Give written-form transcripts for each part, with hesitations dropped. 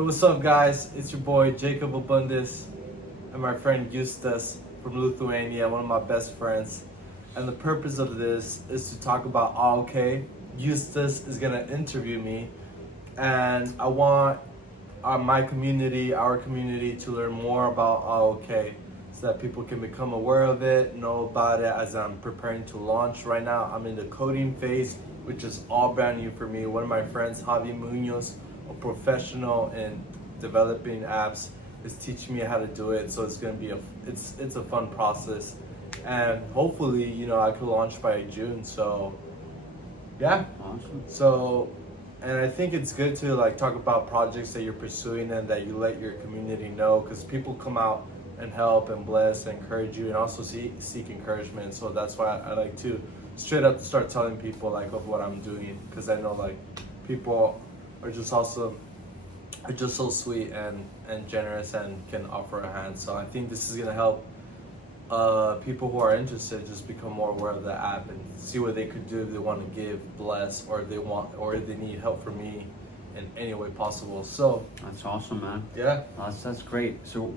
Hey, what's up, guys? It's your boy Jacob Abundis and my friend Eustace from Lithuania, one of my best friends. And the purpose of this is to talk about Aahokay. Eustace is gonna interview me, and I want my community, our community, to learn more about Aahokay so that people can become aware of it, know about it as I'm preparing to launch. Right now, I'm in the coding phase, which is all brand new for me. One of my friends, Javi Munoz, a professional in developing apps, is teaching me how to do it. So it's gonna be it's a fun process, and hopefully, I could launch by June. So yeah, Awesome. so, and I think it's good to talk about projects that you're pursuing and that you let your community know, because people come out and help and bless and encourage you, and also seek encouragement. So that's why I like to straight up start telling people of what I'm doing, because I know people are just also are just so sweet and generous and can offer a hand. So I think this is gonna help people who are interested just become more aware of the app and see what they could do if they want to give, bless, or if they need help from me in any way possible. So That's awesome, man. yeah. That's great. So,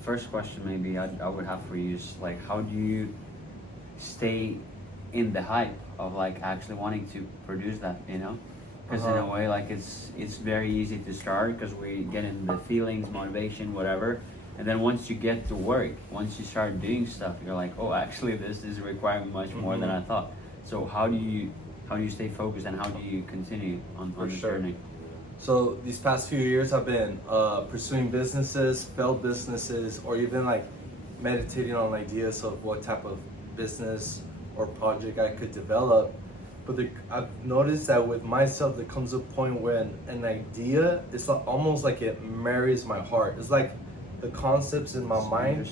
first question maybe I would have for you is how do you stay in the hype of actually wanting to produce that? Because in a way, it's very easy to start because we get in the feelings, motivation, whatever. And then once you get to work, once you start doing stuff, you're like, oh, actually, this is requiring much more than I thought. So how do you stay focused, and how do you continue on the journey? So these past few years, I've been pursuing businesses, failed businesses, or even meditating on ideas of what type of business or project I could develop. But I've noticed that with myself, there comes a point when an idea is almost like it marries my heart. It's like the concepts in my mind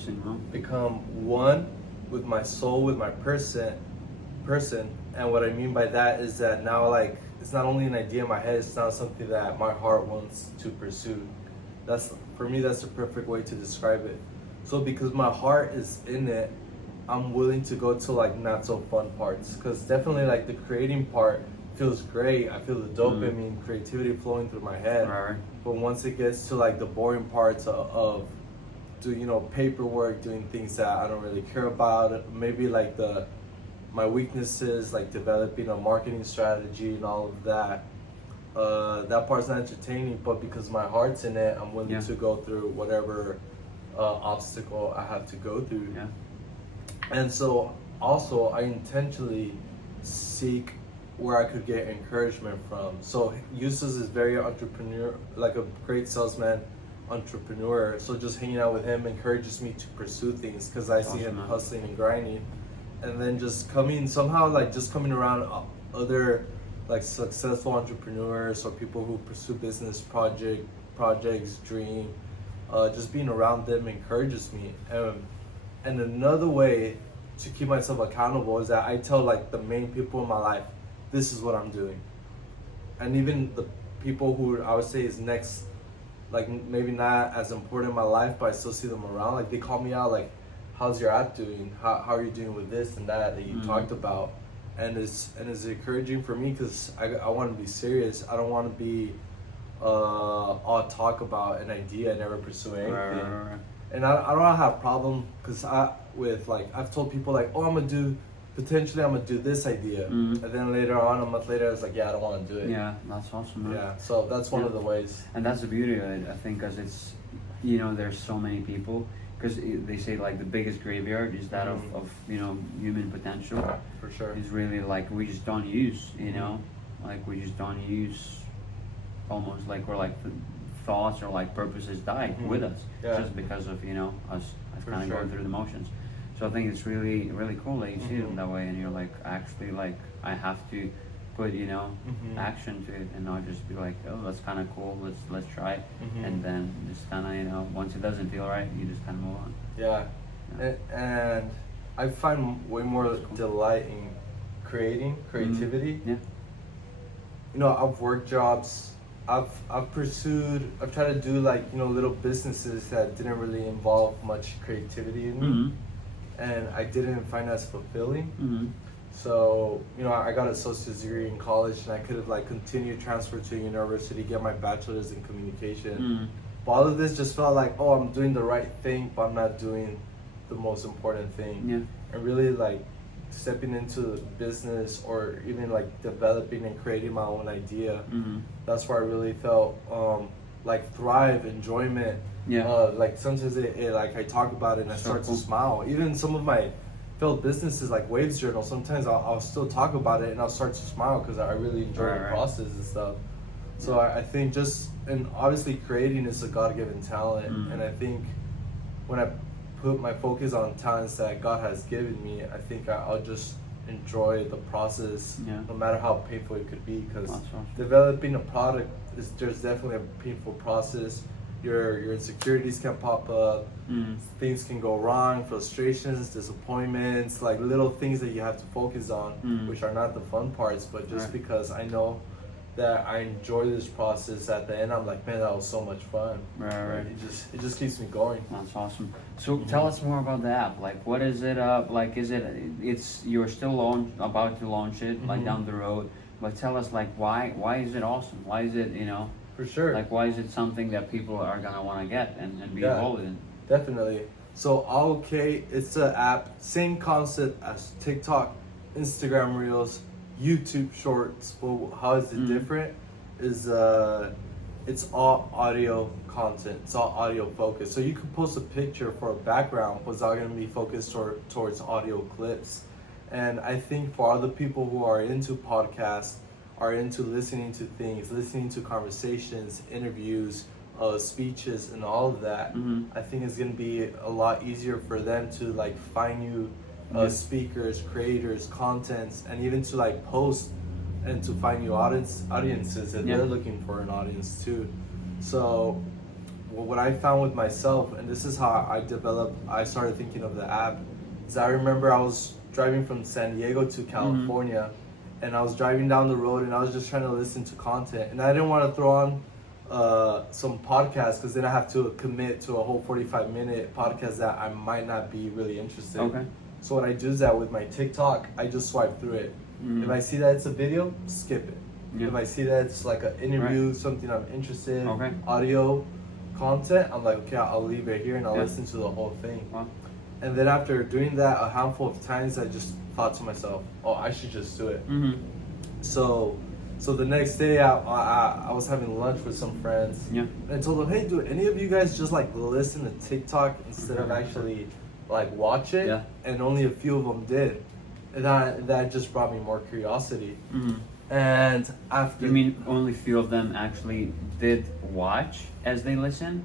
become one with my soul, with my person. And what I mean by that is that now it's not only an idea in my head, it's now something that my heart wants to pursue. For me, that's the perfect way to describe it. So because my heart is in it, I'm willing to go to not so fun parts, because definitely the creating part feels great. I feel the dopamine, creativity flowing through my head. Right. But once it gets to the boring parts of doing paperwork, doing things that I don't really care about, maybe my weaknesses, developing a marketing strategy and all of that, that part's not entertaining. But because my heart's in it, I'm willing to go through whatever obstacle I have to go through. Yeah. And so also I intentionally seek where I could get encouragement from. So Eustace is very entrepreneur, a great salesman, entrepreneur. So just hanging out with him encourages me to pursue things, because I see him hustling and grinding. And then just coming around other successful entrepreneurs or people who pursue business projects, dream, just being around them encourages me. And another way to keep myself accountable is that I tell the main people in my life, this is what I'm doing. And even the people who I would say is next, maybe not as important in my life, but I still see them around. They call me out, how's your app doing? How are you doing with this and that you talked about? And it's encouraging for me, because I want to be serious. I don't want to be all talk about an idea and never pursue anything. Right. And I don't have a problem, because I've told people I'm gonna do this idea, and then later on, a month later, I was I don't want to do it. Yeah, that's awesome, man. Yeah, so that's one of the ways. And that's the beauty of it, I think, because it's, there's so many people, because they say the biggest graveyard is that of human potential. For sure. It's really we just don't use, we just don't use, almost we're thoughts or purposes die with us, just because of us kind of going through the motions. So I think it's really really cool that you see it that way, and you're actually I have to put action to it, and not just be oh, that's kind of cool, let's try it, and then just kind of once it doesn't feel right, you just kind of move on. Yeah. And I find way more delight in creativity. Yeah. I've worked jobs. I've tried to do little businesses that didn't really involve much creativity in me, and I didn't find that fulfilling. So, you know, I got an associate's degree in college, and I could have like continued transfer to university, get my bachelor's in communication. Mm. But all of this just felt like, oh, I'm doing the right thing, but I'm not doing the most important thing. Yeah. And really like stepping into business or even like developing and creating my own idea. Mm-hmm. That's where I really felt like thrive, enjoyment. Yeah. Like sometimes it like I talk about it and I start to smile. Even some of my failed businesses like Waves Journal, sometimes I'll still talk about it and I'll start to smile because I really enjoy the process and stuff. So I think just, and obviously creating is a God-given talent. And I think when I put my focus on talents that God has given me, I think I'll just enjoy the process, no matter how painful it could be, because developing a product is, there's definitely a painful process. Your insecurities can pop up, things can go wrong, frustrations, disappointments, like little things that you have to focus on, which are not the fun parts, but just because I know that I enjoy this process, at the end I'm like, man, that was so much fun. Right. It just keeps me going. That's awesome. So tell us more about the app. Like, what is it? Like, is it's you're still about to launch it, like down the road. But tell us, like, why is it awesome? Why is it, For sure. like, why is it something that people are gonna want to get and be involved in? Definitely. So Aahokay, it's an app, same concept as TikTok, Instagram Reels, YouTube Shorts. But how is it different? Is it's all audio content. It's all audio focused. So you can post a picture for a background, but it's all gonna be focused towards audio clips. And I think for other people who are into podcasts, are into listening to things, listening to conversations, interviews, speeches, and all of that, I think it's gonna be a lot easier for them to like find new speakers, creators, contents, and even to like post and to find new audiences that they're looking for an audience too. So what I found with myself, and this is how I started thinking of the app, is I remember I was driving from San Diego to California, and I was driving down the road and I was just trying to listen to content, and I didn't want to throw on some podcasts because then I have to commit to a whole 45-minute podcast that I might not be really interested in. So what I do is that with my TikTok, I just swipe through it. If I see that it's a video, skip it. If I see that it's like an interview, something I'm interested in, audio content, I'm like, okay, I'll leave it here and I'll listen to the whole thing. And then after doing that a handful of times, I just thought to myself, oh, I should just do it. So the next day I was having lunch with some friends, and I told them, hey, do any of you guys just like listen to TikTok instead of actually like watch it? And only a few of them did, and that just brought me more curiosity. And after, you mean only few of them actually did watch as they listen?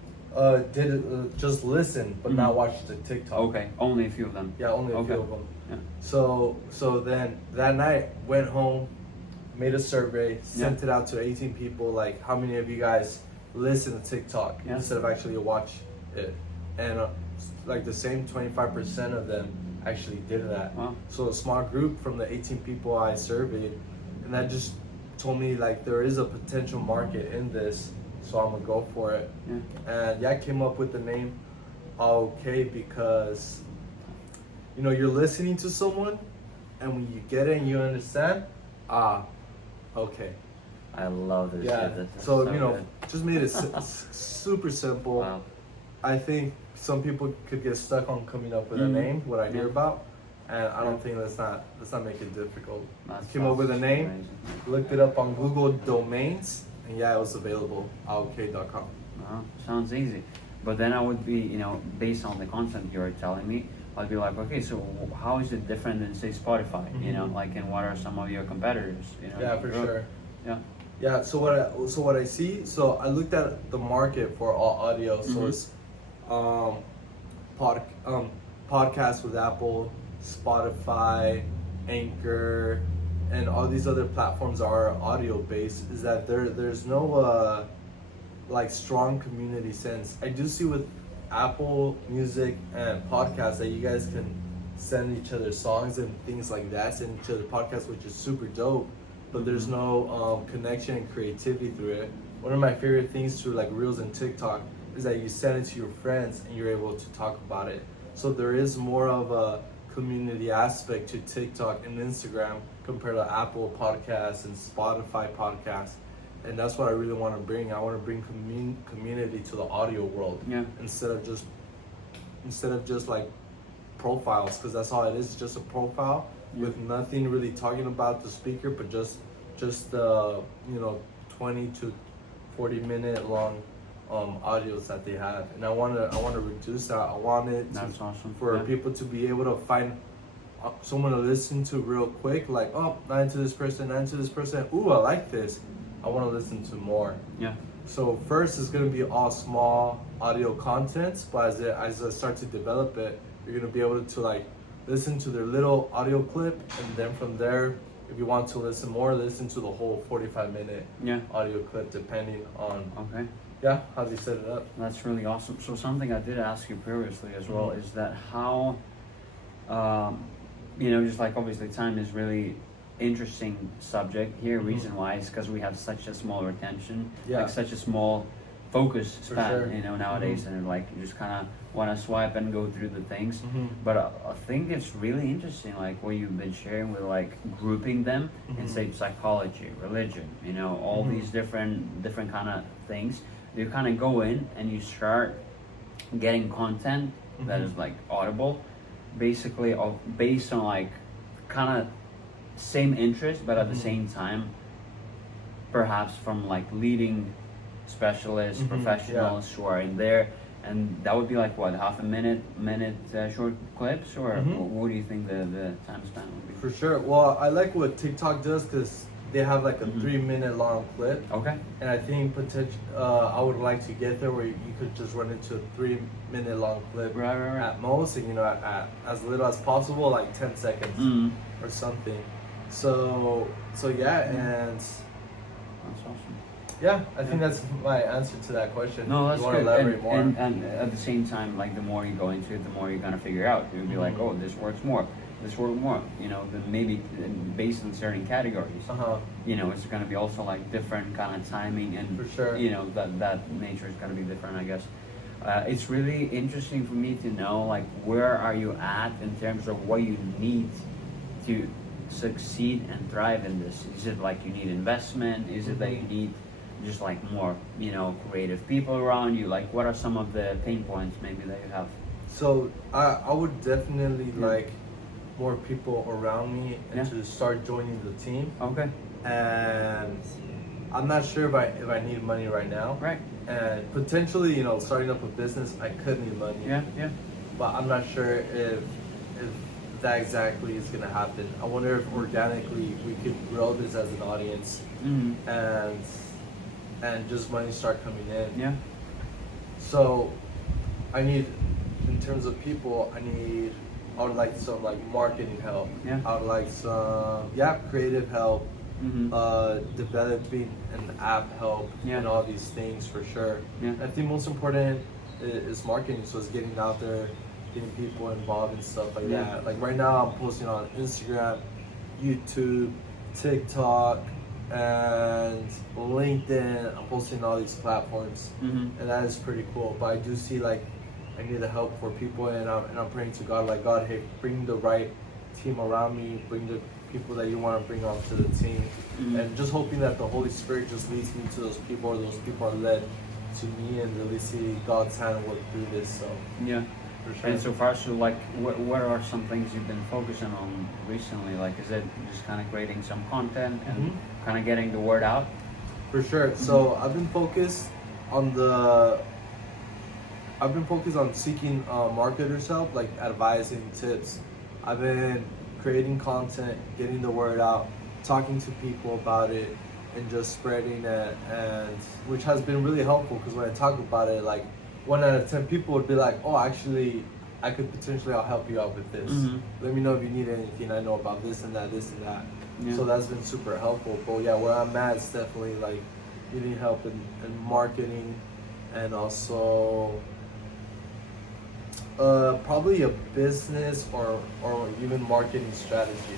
Just listen, but not watch the TikTok. Okay, only a few of them. Yeah, only a few of them. So then that night, went home, made a survey, sent it out to 18 people, like, how many of you guys listen to TikTok instead of actually watch it? And like the same 25% of them actually did that. So a small group from the 18 people I surveyed, and that just told me like there is a potential market in this, so I'm gonna go for it. And I came up with the name Aahokay because, you know, you're listening to someone, and when you get it and you understand, okay. I love this. So you know, just made it super simple. I think some people could get stuck on coming up with a name, what I hear about, and I don't think let's not make it difficult. Came up with a name, looked it up on Google Domains, and it was available, aahokay.com. Sounds easy. But then I would be, based on the content you're telling me, I'd be like, okay, so how is it different than, say, Spotify? Like, and what are some of your competitors? Yeah, for sure. Yeah. So what I see. So I looked at the market for all audio. So it's podcasts with Apple, Spotify, Anchor, and all these other platforms are audio based. Is that there's no like strong community sense. I do see with Apple Music and podcasts that you guys can send each other songs and things like that, send each other podcasts, which is super dope, but there's no connection and creativity through it. One of my favorite things through like Reels and TikTok is that you send it to your friends and you're able to talk about it. So there is more of a community aspect to TikTok and Instagram compared to Apple Podcasts and Spotify podcasts. And that's what I really want to bring. I want to bring community to the audio world. Yeah. Instead of just like profiles, because that's all it is, just a profile with nothing really talking about the speaker, but just the 20 to 40 minute long audios that they have. And I want to reduce that. I want it That's awesome. for people to be able to find someone to listen to real quick, like, oh, not into this person, ooh, I like this, I want to listen to more. Yeah. So first it's going to be all small audio contents, but as I start to develop it, you're going to be able to like listen to their little audio clip, and then from there, if you want to listen more, listen to the whole 45-minute audio clip, depending on how they set it up. That's really awesome. So something I did ask you previously as well is that how just like obviously time is really interesting subject here. Reason why is because we have such a small retention, like such a small focus span, nowadays, and like you just kind of want to swipe and go through the things. But I think it's really interesting, like what you've been sharing with like grouping them in say psychology, religion, all these different kind of things. You kind of go in and you start getting content that is like audible, basically based on like kind of same interest, but at the same time perhaps from like leading specialists, professionals who are in there, and that would be like what, half a minute short clips, or what do you think the time span would be? For sure. Well, I like what TikTok does because they have like a 3-minute long clip. Okay. And I think I would like to get there where you could just run into a 3-minute long clip right. at most, and at as little as possible, like 10 seconds or something. So yeah, and that's awesome. Yeah, I think that's my answer to that question. No, that's you want good. to elaborate more? And at the same time, like the more you go into it, the more you're gonna figure out. You'll be like, oh, this works more. This works more. Then maybe based on certain categories. It's gonna be also like different kind of timing, and for sure. That nature is gonna be different, I guess. It's really interesting for me to know, like, where are you at in terms of what you need to succeed and thrive in this? Is it like you need investment? Is it that you need just like more creative people around you? Like, what are some of the pain points maybe that you have? So I would definitely like more people around me and to start joining the team. Okay. And I'm not sure if I need money right now. Right. And potentially, starting up a business, I could need money. Yeah. But I'm not sure if that exactly is gonna happen. I wonder if organically we could grow this as an audience, and just money start coming in. Yeah. So I need, in terms of people, I would like some like marketing help. Yeah. I would like some creative help, developing an app help, and all these things for sure. Yeah. I think most important is marketing, so it's getting out there, getting people involved and stuff like that. Like right now I'm posting on Instagram, YouTube, TikTok, and LinkedIn. I'm posting on all these platforms, and that is pretty cool. But I do see like I need the help for people, and I'm praying to God, like, God, hey, bring the right team around me, bring the people that you want to bring onto the team, and just hoping that the Holy Spirit just leads me to those people, or those people are led to me, and really see God's hand work through this. So yeah. For sure. And so far, so like, what are some things you've been focusing on recently? Like, is it just kind of creating some content and kind of getting the word out? For sure. So I've been focused on seeking marketers' help, like advising, tips. I've been creating content, getting the word out, talking to people about it, and just spreading it, and which has been really helpful, because when I talk about it, like 1 out of 10 people would be like, oh, actually, I could potentially, I'll help you out with this. Let me know if you need anything. I know about this and that. Yeah. So that's been super helpful. But yeah, where I'm at is definitely like needing help in marketing, and also probably a business or even marketing strategy.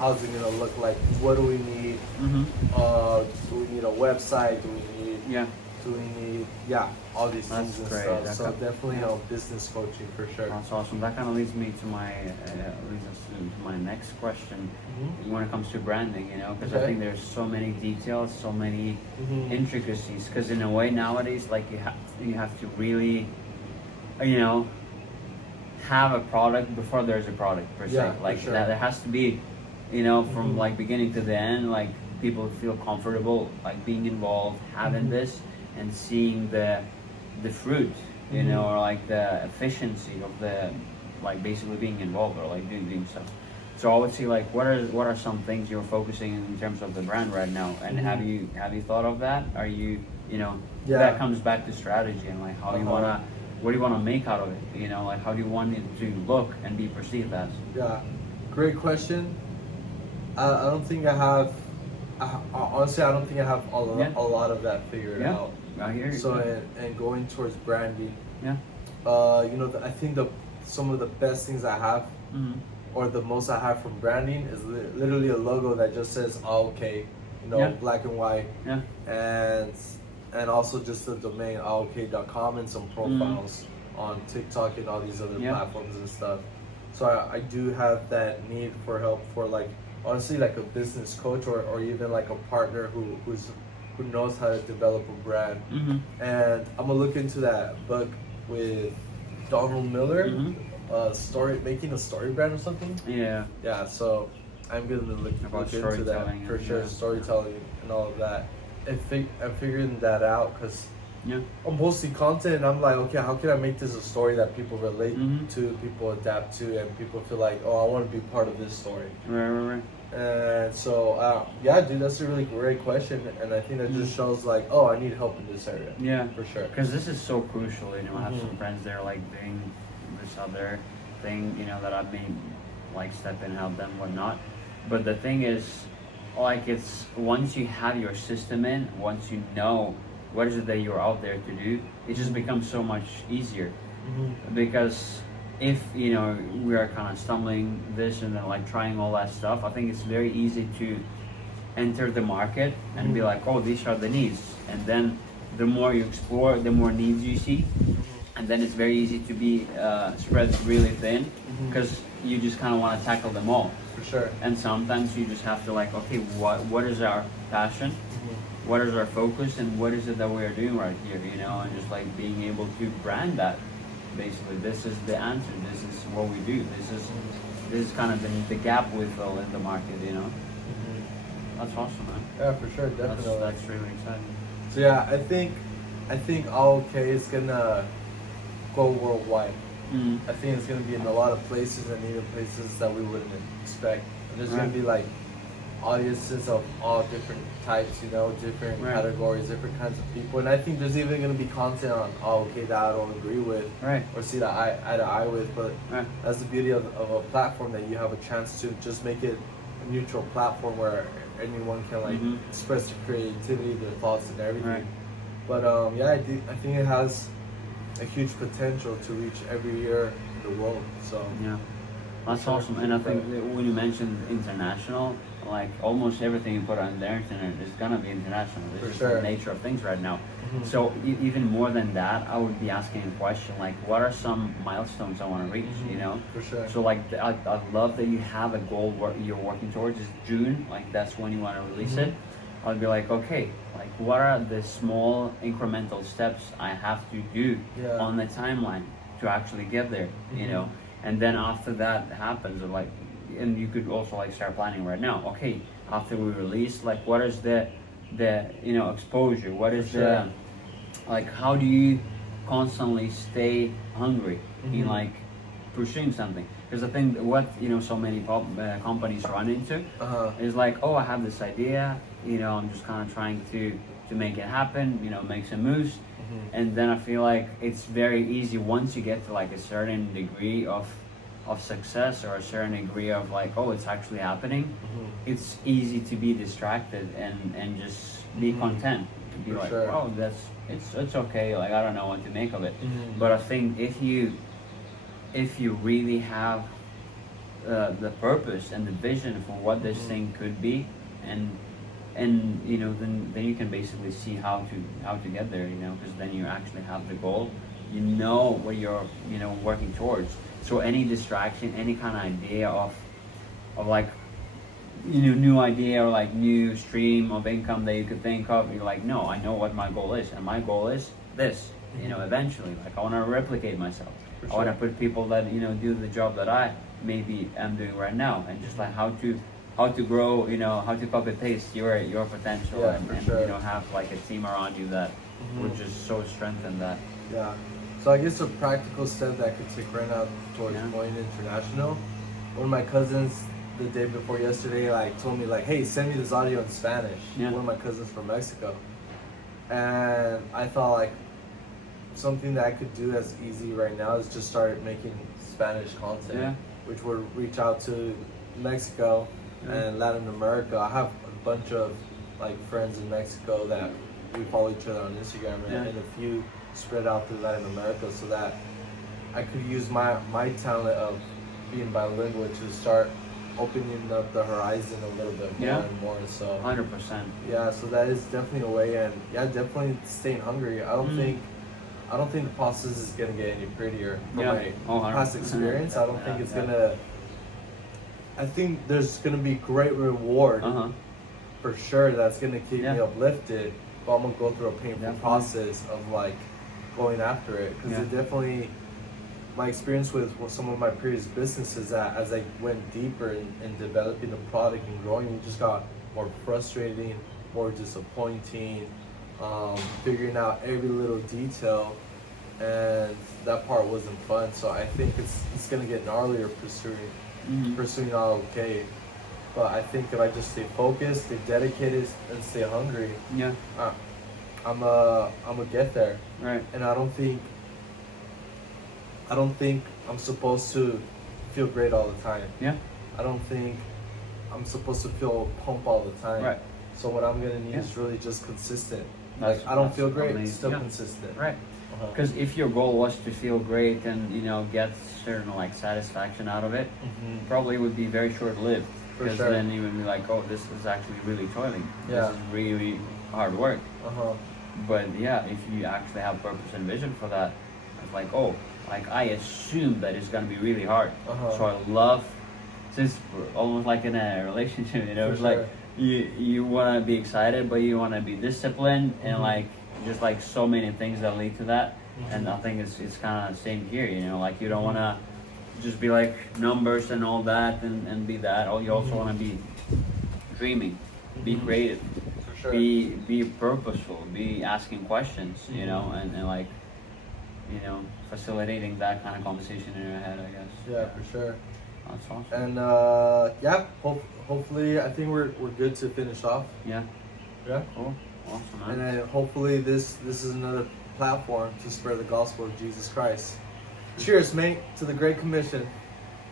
How's it gonna look like? What do we need? Do we need a website? Do we need definitely need all these That's things and great. stuff. That So kind- definitely yeah. business coaching for sure. That's awesome. That kind of leads me to leads us to my next question. Mhm. When it comes to branding, because I Okay. think there's so many details, so many Mhm. intricacies. Because in a way nowadays, like you have to really, you know, have a product before there's a product per se. Yeah, for Like sure. that, there has to be, from Mhm. like beginning to the end, like people feel comfortable like being involved, having Mhm. this, and seeing the fruit, Mhm. or like the efficiency of the like basically being involved or like doing stuff. So I would say like what are some things you're focusing in terms of the brand right now, and have Mhm. you thought of that? Are you Yeah. that comes back to strategy and like how you Uh-huh. wanna what do you want to make out of it? Like how do you want it to look and be perceived as? Yeah, great question. I don't think I have. Honestly, I don't think I have Yeah. a lot of that figured Yeah, out. I hear you. So and going towards branding, Yeah. I think some of the best things I have, Mm-hmm. or the most I have from branding, is literally a logo that just says "Aahokay," Yeah. black and white, Yeah. and also just the domain aahokay.com and some profiles on TikTok and all these other Yeah. platforms and stuff. So I do have that need for help for like honestly like a business coach or even like a partner who knows how to develop a brand. Mm-hmm. And I'm gonna look into that book with Donald Miller, making a story brand or something. Yeah. Yeah, so I'm gonna look About into that storytelling for and, sure, yeah. storytelling and all of that. I'm figuring that out because Yeah. I'm posting content and I'm like, okay, how can I make this a story that people relate Mhm. to, people adapt to, and people feel like, oh, I want to be part of this story. Right. And so, yeah, dude, that's a really great question, and I think that just shows like, oh, I need help in this area. Yeah. For sure. Because this is so crucial. I have some Mhm. friends that are like doing this other thing, that I may like step in and help them, whatnot. But the thing is, like, it's once you have your system in, once you know what is it that you're out there to do, it just becomes so much easier. Mhm. Because if we are kind of stumbling this and then like trying all that stuff, I think it's very easy to enter the market and be like, oh, these are the needs, and then the more you explore, the more needs you see, and then it's very easy to be spread really thin because you just kind of want to tackle them all. For sure. And sometimes you just have to like, okay, what is our passion? What is our focus, and what is it that we are doing right here? And just like being able to brand that. Basically, this is the answer. This is what we do. This is kind of the gap we fill in the market. That's awesome, man. Yeah, for sure, definitely. That's really exciting. So yeah, I think All Okay is gonna go worldwide. I think it's gonna be in a lot of places and even places that we wouldn't expect. There's gonna Right. be like audiences of all different types, different Right. categories, different kinds of people. And I think there's even gonna be content on All Okay that I don't agree with Right. or see that eye to eye with. But Right. that's the beauty of a platform, that you have a chance to just make it a neutral platform where anyone can like express their creativity, their thoughts, and everything. Right. But yeah, I think it has a huge potential to reach every year in the world. So Yeah. That's Sure. awesome. And I think that when you mentioned international, like almost everything you put on the internet is gonna be international. This For is sure. the nature of things right now. Mhm. So even more than that, I would be asking a question like, what are some milestones I want to reach? For sure. So like, I love that you have a goal you're working towards. Is June, like that's when you want to release it. I'd be like, okay, like what are the small incremental steps I have to do Yeah. on the timeline to actually get there? And then after that happens, like, and you could also like start planning right now. Okay, after we release, like, what is the exposure? What is For sure. like, how do you constantly stay hungry in like pursuing something? Because I think what so many companies run into is like, oh, I have this idea, I'm just kind of trying to make it happen, make some moves. And then I feel like it's very easy once you get to like a certain degree of success or a certain degree of like, oh, it's actually happening. It's easy to be distracted and just be content. To be For like, sure. oh, it's okay. Like I don't know what to make of it. But I think if you really have the purpose and the vision for what this thing could be, and and you know, then you can basically see how to get there, you know, because then you actually have the goal, you know what you're, you know, working towards. So any distraction, any kind of idea of like, you know, new idea or like new stream of income that you could think of, you're like, no, I know what my goal is, and my goal is this, you know, eventually, like I want to replicate myself. For I want to sure. put people that, you know, do the job that I maybe am doing right now, and just like how to grow, you know, how to copy paste your potential, Yeah, and, for and sure. you know, have like a team around you that would Mhm. just so strengthen that. Yeah. So I guess a practical step that I could take right now towards Yeah. going international. One of my cousins the day before yesterday like told me like, hey, send me this audio in Spanish. Yeah. One of my cousins from Mexico. And I thought like something that I could do that's easy right now is just start making Spanish content, Yeah. which would reach out to Mexico Yeah. and Latin America. I have a bunch of like friends in Mexico that we follow each other on Instagram, and, Yeah. and a few spread out through Latin America, so that I could use my talent of being bilingual to start opening up the horizon a little bit more Yeah. and more. So 100%. yeah, so that is definitely a way, and yeah, definitely staying hungry. I don't think the process is gonna get any prettier from Yeah. my Oh, past 100%. experience. I don't think Yeah, it's yeah. gonna. I think there's gonna be great reward Uh-huh. for sure. That's gonna keep me Yeah. uplifted, but I'm gonna go through a painful Definitely. process of like going after it, because Yeah. it definitely. My experience with some of my previous businesses, that as I went deeper in developing the product and growing, it just got more frustrating, more disappointing, figuring out every little detail, and that part wasn't fun. So I think it's gonna get gnarlier pursuing Aahokay. But I think if I just stay focused, stay dedicated, and stay hungry, Yeah. I'm gonna get there. Right. And I don't think I'm supposed to feel great all the time. Yeah. I don't think I'm supposed to feel pumped all the time. Right. So what I'm gonna need Yeah. is really just consistent. That's- Like I don't that's feel great, amazing. still Yeah. consistent. Right. Uh-huh. Because if your goal was to feel great and, you know, get certain like satisfaction out of it, Mhm. probably would be very short lived. For Because sure. then you would be like, oh, this is actually really toiling. Yeah. This is really hard work. Uh-huh. But yeah, if you actually have purpose and vision for that, it's like, oh, like I assume that it's gonna be really hard. Uh-huh. So I love, since we're almost like in a relationship, you know, For it's sure. like you wanna be excited, but you wanna be disciplined, and Mhm. like just like so many things that lead to that. And Mhm. I think it's kind of same here, you know, like you don't wanna just be like numbers and all that and be that. Or you also Mhm. wanna be dreaming, be Mhm. creative, For sure. be purposeful, be asking questions, you know, Mhm. and like, you know, facilitating that kind of conversation in your head, I guess. Yeah, for sure. That's awesome. And yeah, hopefully I think we're good to finish off. Yeah, Yeah. cool. Awesome, And man. then hopefully this is another platform to spread the gospel of Jesus Christ. Cheers, mate, to the Great Commission.